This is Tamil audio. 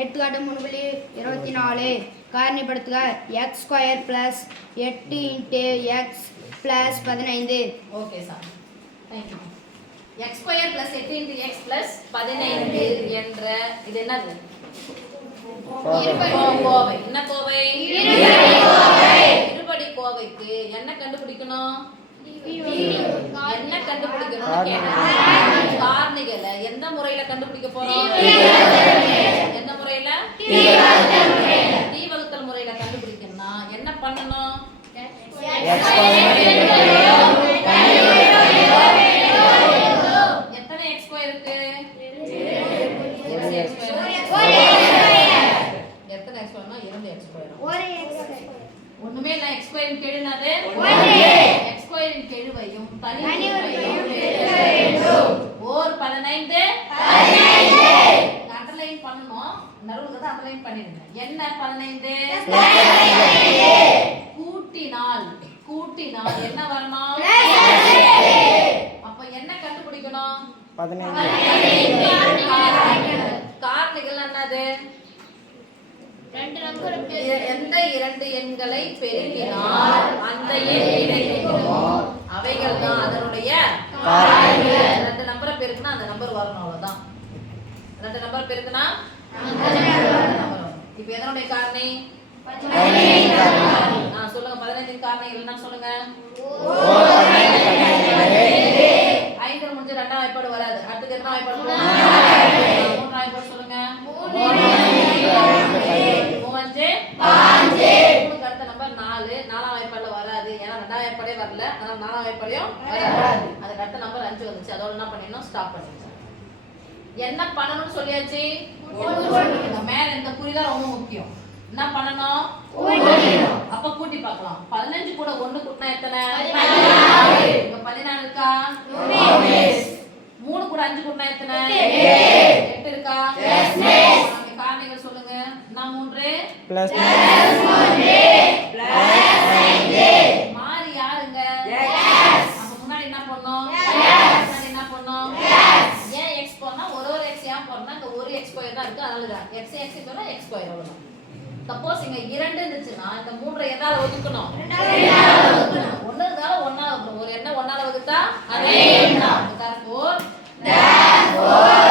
எடுத்துக்காட்டு 3.24 காரணிப்படுத்துக x² + 8 × x + 15. Okay sir, thank you. x² + 8 × x + 15 என்ற இது என்னது? கோவை. என்ன கோவை? இருபடி கோவைக்கு என்ன கண்டுபிடிக்கணும்? என்ன கண்டுபிடிக்கணும் கேட்டேன். காரணிகளை எந்த முறையில கண்டுபிடிக்க போறோம்? எந்த முறையில? டி வகுத்தல் முறையில கண்டுபிடிக்கணும்னா என்ன பண்ணணும்? எத்தனை x² இருக்கு? எத்தனை x²னா 2 x². ஒண்ணுமே இல்ல. x² இன் கெழுனது x² இன் கெழுவையும் தனிவையும் பெருக்க வேண்டும். ஓர் 15 அண்டர்லைன் பண்ணனும். நடுவுல தான் அண்டர்லைன் பண்ணிடுங்க. என்ன 15? கூட்டினால் என்ன வரணும்? அப்ப என்ன கண்டுபிடிக்கணும்? 15. காரணிகள் என்னது? எந்த இரண்டு எண்களை பெருக்கினால் அந்த எண் கிடைக்குமோ அவைகள் தான் அதனுடைய காரணிகள். ரெண்டு நம்பரை பெருக்கினா அந்த நம்பர் வரணும், அவ்வளவுதான். ரெண்டு நம்பர் பெருக்கினா இப்ப எதனுடைய காரணி? சொல்லுங்க. 15 காரணிகள் என்ன சொல்லுங்க? 5 முடிஞ்சு 2ஆம் வாய்ப்பாடு வராது. அடுத்து எத்தனை வாய்ப்பாடு? 3ஆம் வாய்ப்பாடு சொல்லுங்க. 3 அடுத்த நம்பர் 4. 4ஆம் வாய்ப்பாடுல வராது. ஏன்னா 2ஆம் வாய்ப்பாடே வரல. அதனால 4ஆம் வாய்ப்பாடையும் வராது. அதுக்கு அடுத்த நம்பர் 5 வந்துச்சு. அதோட என்ன பண்ணிடணும்? ஸ்டாப் பண்ணிடணும். என்ன பண்ணணும்னு சொல்லியாச்சு. மேல இந்த குறிதான் ரொம்ப முக்கியம். என்ன பண்ணணும்? அப்ப கூட்டி பார்க்கலாம். 15 கூட 1 கூட்டினா எத்தனை? 14. 14 இருக்கா? 3 கூட 5 கூட்டினா எத்தனை? 8 இருக்கா? காரணிகள் சொல்லுங்க. நான் 3 மாறி யாருங்க? அப்ப முன்னாடி என்ன பண்ணோம்? முன்னாடி என்ன பண்ணோம்? ஏன் x போறனா ஒரு x ஏன் போறனா இந்த ஒரு x² தான் இருக்கு. அதனால தான் x போறனா x² அவ்வளவுதான். சப்போஸ் இங்க 2 இருந்துச்சுன்னா இந்த 3 எதால வகுக்கணும்? 1 இருந்தாலும் 1ஆல வகுக்கணும். ஒரு எண்ணை 1ஆல வகுத்தா அதே எண் தான். therefore